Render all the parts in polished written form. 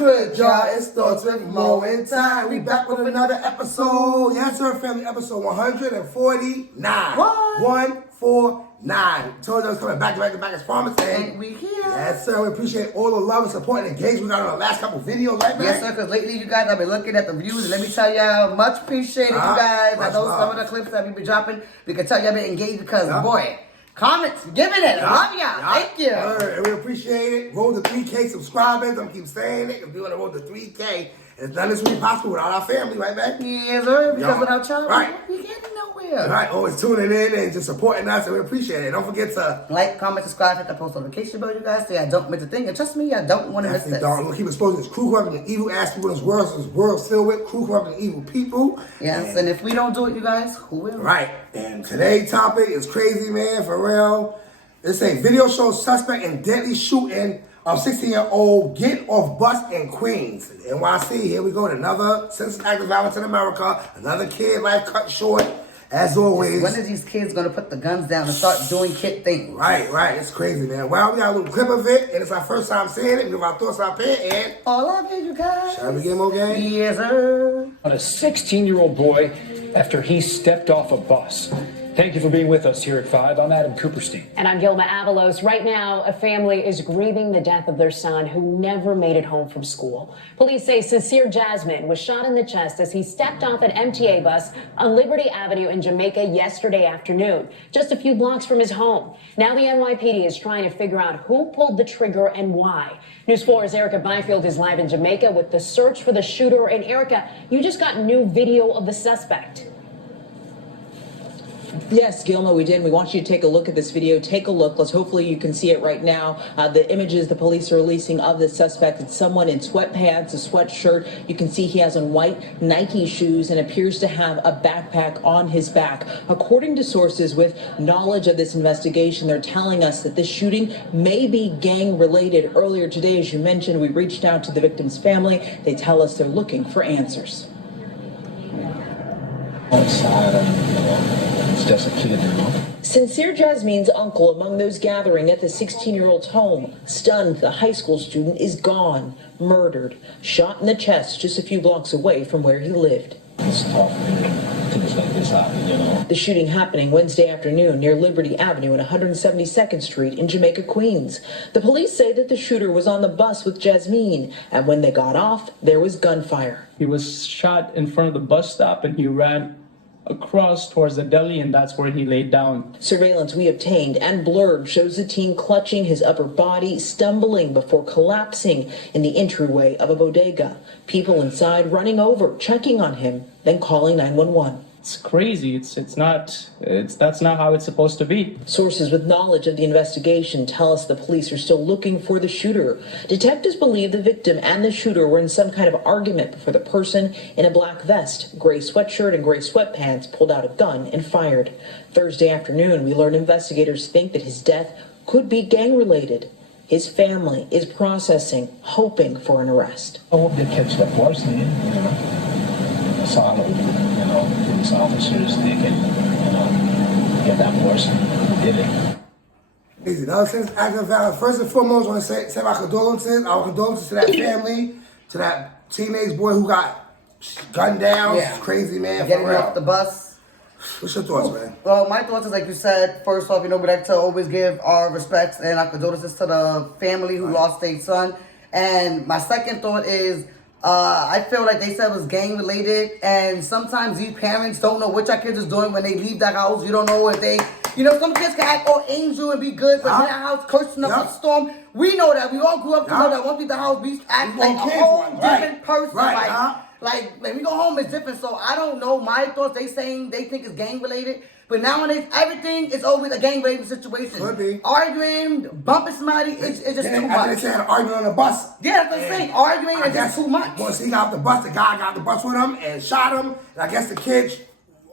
good, y'all? It's Thoughts with Mo and Ty. We back with another episode. Yes, sir, family. Episode 149. What? 149. Told you I was coming back as promised. And we here. Yes, sir. We appreciate all the love and support and engagement we got on our last couple videos, right, man? Yes, sir, because lately you guys have been looking at the views, and let me tell y'all, much appreciated, you guys. I know some of the clips that we been dropping, we can tell y'all been engaged because, boy, comments, giving it. Love y'all. Thank you. And we appreciate it. Roll to 3K subscribers. I'm going to keep saying it because we want to roll to 3K. And none of this would be possible without our family, right, man? Yes, sir, because without y'all, right. we getting nowhere. Right, always tuning in and just supporting us, and we appreciate it. Don't forget to like, comment, subscribe, hit that post notification bell, you guys. So y'all don't miss a thing. And trust me, y'all don't want to miss this. We'll keep exposing this crew corrupt and evil ass people in this world filled with crew corrupt and evil people. Yes, and if we don't do it, you guys, who will? Right, and today's topic is crazy, man, for real. It's a video shows suspect in deadly shooting of 16-year-old get off bus in Queens. NYC, here we go, another senseless act of violence in America. Another kid life cut short, as always. When are these kids going to put the guns down and start doing kid things? Right, it's crazy, man. Well, we got a little clip of it, and it's our first time seeing it. We have our thoughts out there, and all I get, you guys. Shall we get more game? Yes, sir. On a 16-year-old boy after he stepped off a bus. Thank you for being with us here at 5. I'm Adam Cooperstein. And I'm Gilma Avalos. Right now, a family is grieving the death of their son who never made it home from school. Police say Sincere Jasmine was shot in the chest as he stepped off an MTA bus on Liberty Avenue in Jamaica yesterday afternoon, just a few blocks from his home. Now the NYPD is trying to figure out who pulled the trigger and why. News 4's Erica Byfield is live in Jamaica with the search for the shooter. And Erica, you just got new video of the suspect. Yes, Gilma, we did. We want you to take a look at this video. Take a look. Hopefully you can see it right now. The images the police are releasing of the suspect. It's someone in sweatpants, a sweatshirt. You can see he has on white Nike shoes and appears to have a backpack on his back. According to sources with knowledge of this investigation, they're telling us that this shooting may be gang related. Earlier today, as you mentioned, we reached out to the victim's family. They tell us they're looking for answers. It's just a kid, you know. Sincere Jasmine's uncle among those gathering at the 16-year-old's home. Stunned, the high school student is gone, murdered, shot in the chest just a few blocks away from where he lived. It's tough when things like this happen, you know. The shooting happening Wednesday afternoon near Liberty Avenue and 172nd Street in Jamaica, Queens. The police say that the shooter was on the bus with Jasmine, and when they got off, there was gunfire. He was shot in front of the bus stop and he ran across towards the deli, and that's where he laid down. Surveillance we obtained and blurred shows the teen clutching his upper body, stumbling before collapsing in the entryway of a bodega. People inside running over, checking on him, then calling 911. It's crazy. That's not how it's supposed to be. Sources with knowledge of the investigation tell us the police are still looking for the shooter. Detectives believe the victim and the shooter were in some kind of argument before the person in a black vest, gray sweatshirt, and gray sweatpants pulled out a gun and fired. Thursday afternoon, we learned investigators think that his death could be gang-related. His family is processing, hoping for an arrest. I hope they catch the person, you know. That's all, you know, police officers, they can, get that person who did it. Easy. Another sense act of violence. First and foremost, I want to say our condolences to that family, to that teenage boy who got gunned down. Yeah. It's crazy, man. Getting off the bus. What's your thoughts, man? Well, my thoughts is like you said. First off, we like to always give our respects and our condolences to the family who lost their son. And my second thought is, I feel like they said it was gang related, and sometimes these parents don't know what your kids is doing when they leave the house. You don't know if they, some kids can act all angel and be good, but in the house cursing up a storm. We know that. We all grew up to know that once we leave the house, we act like a whole different person. Like when we go home, it's different. So I don't know. My thoughts, they saying they think it's gang related. But nowadays, everything is always a gang-related situation. Could be. Arguing, bumping somebody, it's just too much. They said arguing on the bus. Yeah, that's what I'm saying. Arguing is just too much. Once he got off the bus, the guy got off the bus with him and shot him. And I guess the kid,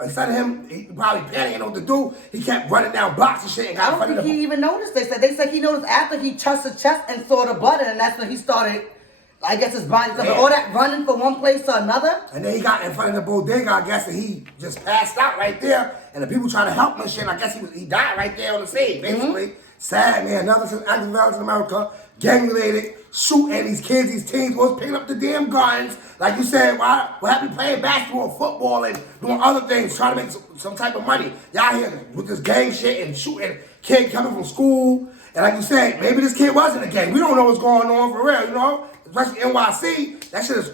instead of him, he probably panicking what to do, he kept running down blocks and shit and got in front of he even noticed. They said he noticed after he touched his chest and saw the blood, and that's when he started, I guess, his body stuff. All that running from one place to another. And then he got in front of the bodega, I guess, and he just passed out right there. And the people trying to help him and shit, I guess he died right there on the scene, basically. Sad, man. Another act of violence in America, gang-related, shooting these kids, these teens was picking up the damn guns. Like you said, what happened playing basketball, football, and doing other things, trying to make some type of money. Y'all here with this gang shit and shooting kid coming from school. And like you said, maybe this kid wasn't a gang. We don't know what's going on for real, you know? Especially NYC, that shit is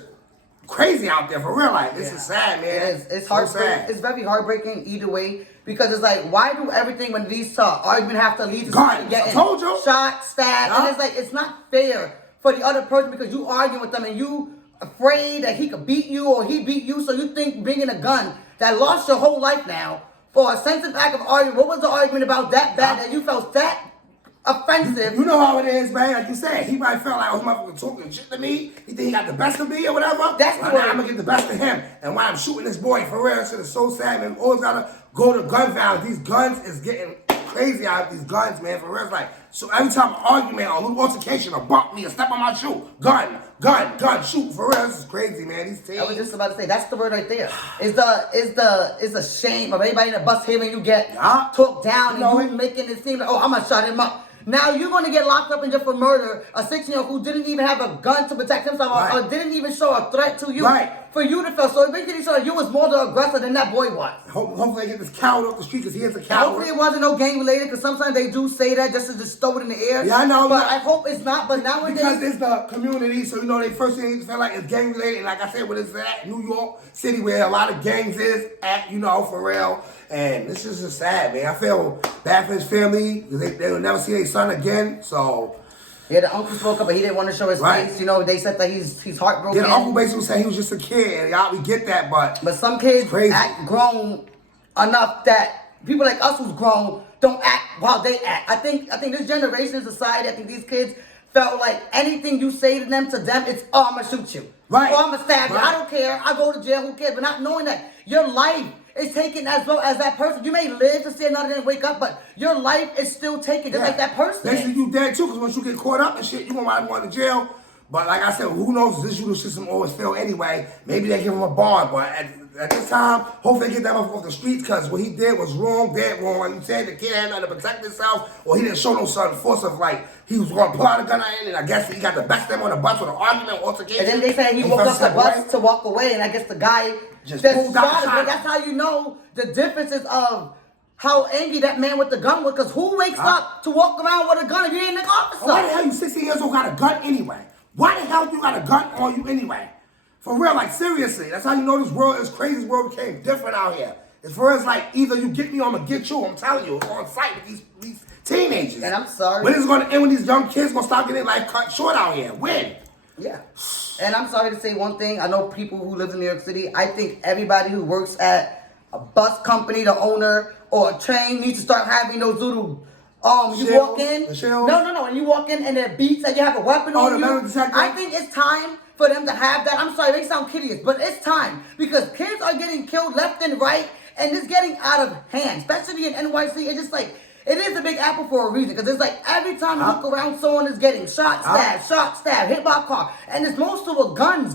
crazy out there for real. Like, this is sad, man. It's so heartbreaking. sad. It's very heartbreaking either way because it's like, why do everything when these argument have to lead to Guns. somebody getting I told you. shot, stabbed, Yeah. and it's like it's not fair for the other person because you arguing with them and you afraid that he could beat you or he beat you, so you think bringing a gun that lost your whole life now for a sensitive act of argument. What was the argument about that bad that you felt that offensive? You know how it is, man. Like you said, he might feel like, oh, he motherfucker talking shit to me. He think he got the best of me or whatever. That's the well, way. now I'm gonna get the best of him. And while I'm shooting this boy, for real, shit is so sad, man. Always gotta go to gun violence. These guns is getting crazy out of these guns, man. For real, it's like, so every time an argument or a little altercation or bump me or step on my shoe, gun, shoot. For real, this is crazy, man. These teens. I was just about to say that's the word right there. Is the shame of anybody in the bus hearing you get talked down You know and you making it seem like, oh, I'm gonna shut him up. Now you're gonna get locked up in jail for murder. A 16-year-old who didn't even have a gun to protect himself or didn't even show a threat to you. Right. For you to feel so it basically showed you was more the aggressor than that boy was. Hopefully they get this coward off the street because he is a coward. Hopefully it wasn't no gang related because sometimes they do say that just to just throw it in the air. Yeah, I know. But I hope it's not. But nowadays, because it's the community, so you know they first thing they feel like it's gang related. And like I said, what is that? New York City, where a lot of gangs is at, you know, for real. And this is just sad, man. I feel bad for his family because they will never see their son again. So yeah, the uncle spoke up, but he didn't want to show his face. You know, they said that he's heartbroken. yeah, the uncle basically said he was just a kid. And y'all, we get that, but some kids crazy. act grown enough that people like us who's grown don't act while they act. I think this generation of society, I think these kids felt like anything you say to them, it's, oh, I'm going to shoot you. Right. Or I'm going to stab you. Right. I don't care. I go to jail. Who cares? But not knowing that your life is taken as well as that person. You may live to see another day and wake up, but your life is still taken just like that person. Basically, you dead too, because once you get caught up and shit, you gonna wind up going to jail. But like I said, who knows? This judo system always fail anyway. Maybe they give him a bond, but at this time, hopefully they get that off the streets, because what he did was wrong, dead wrong. Like you said, the kid had nothing to protect himself, or he didn't show no sudden force of like he was gonna pull out a gun at him, and I guess he got the best of them on the bus with an argument, altercation. And then they said he woke up the bus to walk away, and I guess the guy just that pulled out shot him. But that's how you know the differences of how angry that man with the gun was. Because who wakes up to walk around with a gun if you ain't an officer? Why the hell you 16 years old got a gun anyway? Why the hell you got a gun on you anyway? For real, like seriously. That's how you know this world is crazy. This world became different out here. As far as like either you get me or I'm gonna get you. I'm telling you, it's on site with these teenagers. And I'm sorry. When is it gonna end when these young kids gonna stop getting life cut short out here? When? Yeah. And I'm sorry to say one thing. I know people who live in New York City. I think everybody who works at a bus company, the owner, or a train needs to start having those little you Shells, walk in. the shells? No. And you walk in and there are beats and you have a weapon on the you. metal detector? I think it's time for them to have that. I'm sorry, they sound hideous, but it's time because kids are getting killed left and right, and it's getting out of hand, especially in NYC. It's just like it is a big apple for a reason, because it's like every time you look around, someone is getting shot, stabbed, hit by a car, and it's most of them guns.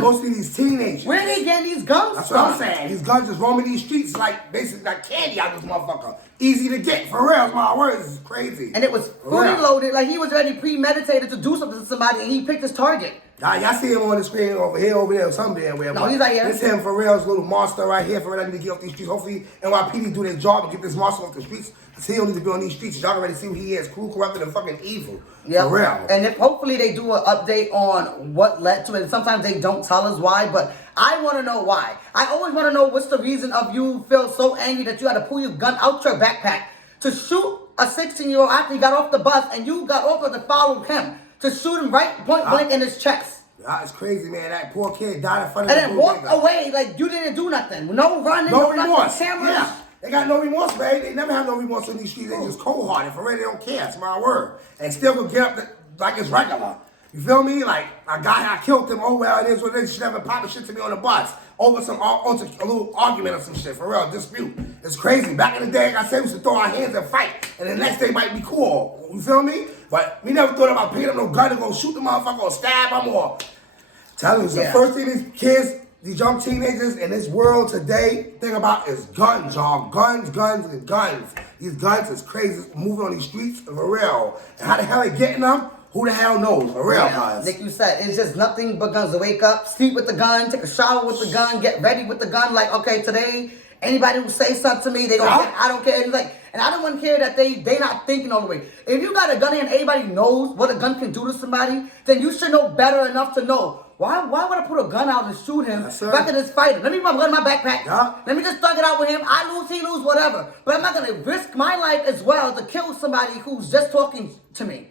Mostly these teenagers. Where are they getting these guns That's from? what I'm saying. These guns just roaming these streets like basically like candy out this motherfucker. Easy to get, for real. My word, this is crazy. And it was fully loaded, like he was already premeditated to do something to somebody, and he picked his target. Y'all see him on the screen over here, over there, some damn where. No, he's right here. It's him for real, this little monster right here for real. I need to get off these streets. Hopefully NYPD do their job and get this monster off the streets. Cause he don't need to be on these streets. Y'all already see who he is, cruel, corrupted, and fucking evil. Yeah, for real. And if hopefully they do an update on what led to it. Sometimes they don't tell us why, but I want to know why. I always want to know what's the reason of you feel so angry that you had to pull your gun out your backpack to shoot a 16-year-old after he got off the bus, and you got off to follow him to shoot him right point blank in his chest. It's crazy, man. That poor kid died in front of And then walk away like you didn't do nothing. No running, no remorse. cameras. Yeah. They got no remorse, man. They never have no remorse in these streets. They just cold-hearted. For real, they don't care. It's my word. And still could get up like it's regular. You feel me? Like, a guy, I killed him. Oh, well, it is what it is. You should never pop shit to me on the bus. Over a little argument or some shit. For real, dispute. It's crazy. Back in the day, like I said, we used to throw our hands and fight. And the next day might be cool. You feel me? But we never thought about picking up no gun to go shoot the motherfucker or stab him or... Tell you, the first thing these kids, these young teenagers in this world today think about is guns, y'all. Guns. These guns is crazy, moving on these streets for real. And how the hell they getting them? Who the hell knows? For real, guys. Like you said, it's just nothing but guns. To wake up, sleep with the gun, take a shower with the gun, get ready with the gun. Like, okay, today, anybody who say something to me, they gonna get, I don't care. And like, and I don't want to care that they not thinking all the way. If you got a gun and everybody knows what a gun can do to somebody, then you should know better enough to know. Why would I put a gun out and shoot him if I can just fight him? Let me put a gun in my backpack. Yeah. Let me just thug it out with him. I lose, he lose, whatever. But I'm not going to risk my life as well to kill somebody who's just talking to me.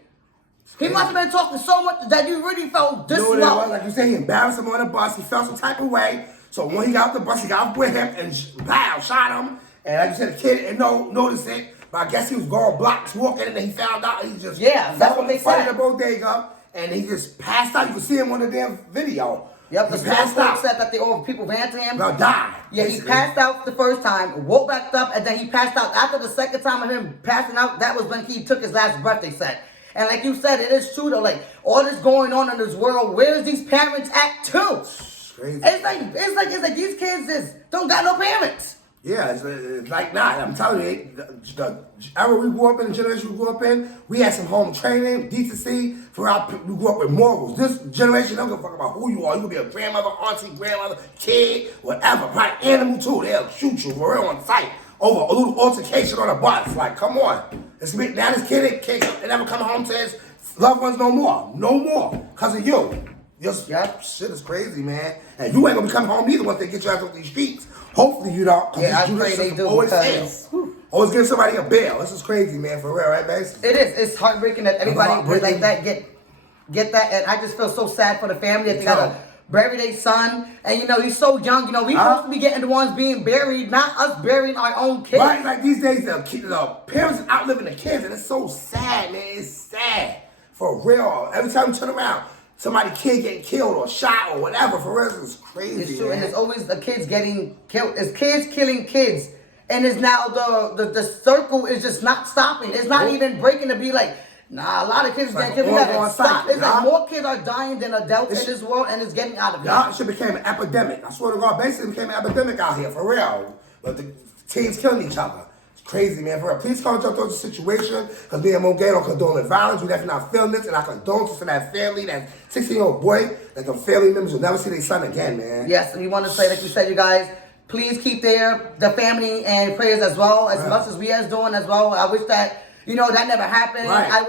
He must have been talking so much that you really felt this You know what it low. was? Like you said, he embarrassed him on the bus. He felt some type of way. So when he got off the bus, he got up with him and pow, shot him. And like you said, the kid didn't notice it. But I guess he was going blocks walking and then he found out. He just That's what they said. the bodega and he just passed out. You can see him on the damn video. Yep, the he passed out. said that people ran to him. Well, died. Yeah, he passed out the first time, woke back up, and then he passed out. After the second time of him passing out, that was when he took his last breath, they said. And like you said, it is true though, like, all this going on in this world, where's these parents at too? It's crazy. It's like these kids just don't got no parents. Yeah, it's like not. I'm telling you, the era we grew up in, the generation we grew up in, we had some home training, decency. We grew up with morals. This generation don't give a fuck about who you are. You could be a grandmother, auntie, grandmother, kid, whatever. Right, animal too. They'll shoot you for real on sight over a little altercation on a bus. Like, come on. Now this kid ain't never come home to his loved ones no more. No more. Because of you. Shit is crazy, man. And you ain't gonna be coming home either once they get you out of these streets. Hopefully you don't. Yeah, I pray they do. Always Because, fail. Always give somebody a bail. This is crazy, man. For real, right, Bass? it is. It's heartbreaking that everybody like that get that. And I just feel so sad for the family that they gotta bury their son. And you know, he's so young. You know, we supposed to be getting the ones being buried, not us burying our own kids. Right, like these days, the parents are outliving the kids, and it's so sad, man. It's sad. For real. Every time you turn around, somebody kid getting killed or shot or whatever. For real, it's crazy. It's true, man. and it's always the kids getting killed. It's kids killing kids, and it's now the circle is just not stopping. It's not even breaking to be like, nah. A lot of kids getting killed. We gotta stop. It's like more kids are dying than adults in this world, and it's getting out of hand. It shit became an epidemic. I swear to God, basically became an epidemic out here, for real. But the teens killing each other. Crazy, man. For real. Please comment your thoughts on the situation, because me and Mogae don't condone violence. We definitely not feeling this, and I condone to that family, that 16-year-old boy, that the family members will never see their son again, man. Yes, and we want to say, like we said, you guys, please keep the family and prayers as well, as much as we are doing as well. I wish that, that never happened. Right. I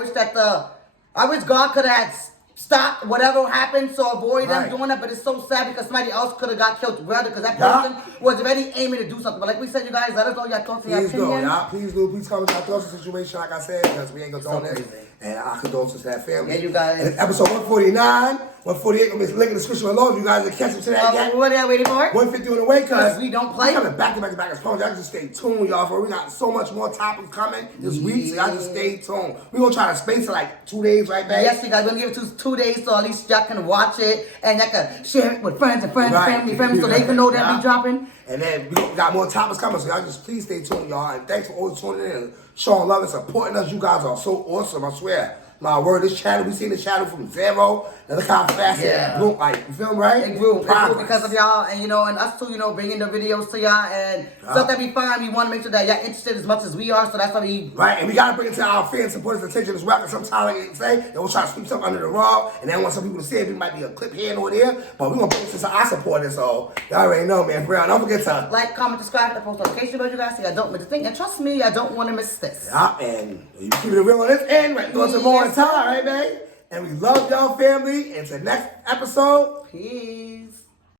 wish God could have stopped whatever happened, so avoid them doing that. But it's so sad because somebody else could have got killed together because that person was already aiming to do something. But like we said, you guys, let us know your thoughts and your opinions. Please do. Please comment your thoughts on the situation, like I said, because we ain't condone this. And our condolences to that family. Yeah, you guys. And episode 149, 148, gonna be link in the description below. You guys are catching to that yet? What are you waiting for? 150 on the way, because we don't play. We're coming back to back as ponies. Y'all just stay tuned, y'all, for we got so much more topics coming this week, so y'all just stay tuned. We're gonna try to space it like 2 days, right, babe? Yes, you guys. We're gonna give it 2 days, so at least y'all can watch it and y'all can share it with friends and family, so they can know that we dropping. And then we got more topics coming, so y'all just please stay tuned, y'all. And thanks for always tuning in and showing love and supporting us. You guys are so awesome, I swear. My word, this channel, we seen the channel from zero, and look how fast it grew, like, you feel me, right? It grew because of y'all, and and us too, bringing the videos to y'all, and stuff that we find, we want to make sure that y'all interested as much as we are, so that's why we... Right, and we got to bring it to our fans, supporters' attention as well, because sometimes, like they say, they will try to sweep something under the rug, and they want some people to see it. It might be a clip here and over there, but we're going to bring it to our supporters, so y'all already know, man, for real. Don't forget to... like, comment, subscribe, and post notification bell, you guys, so y'all don't miss a thing, and trust me, I don't want to miss this. Yeah, and you keep it real on this end, right? Doing some more in time, right, babe? And we love y'all, family. Until next episode. Peace.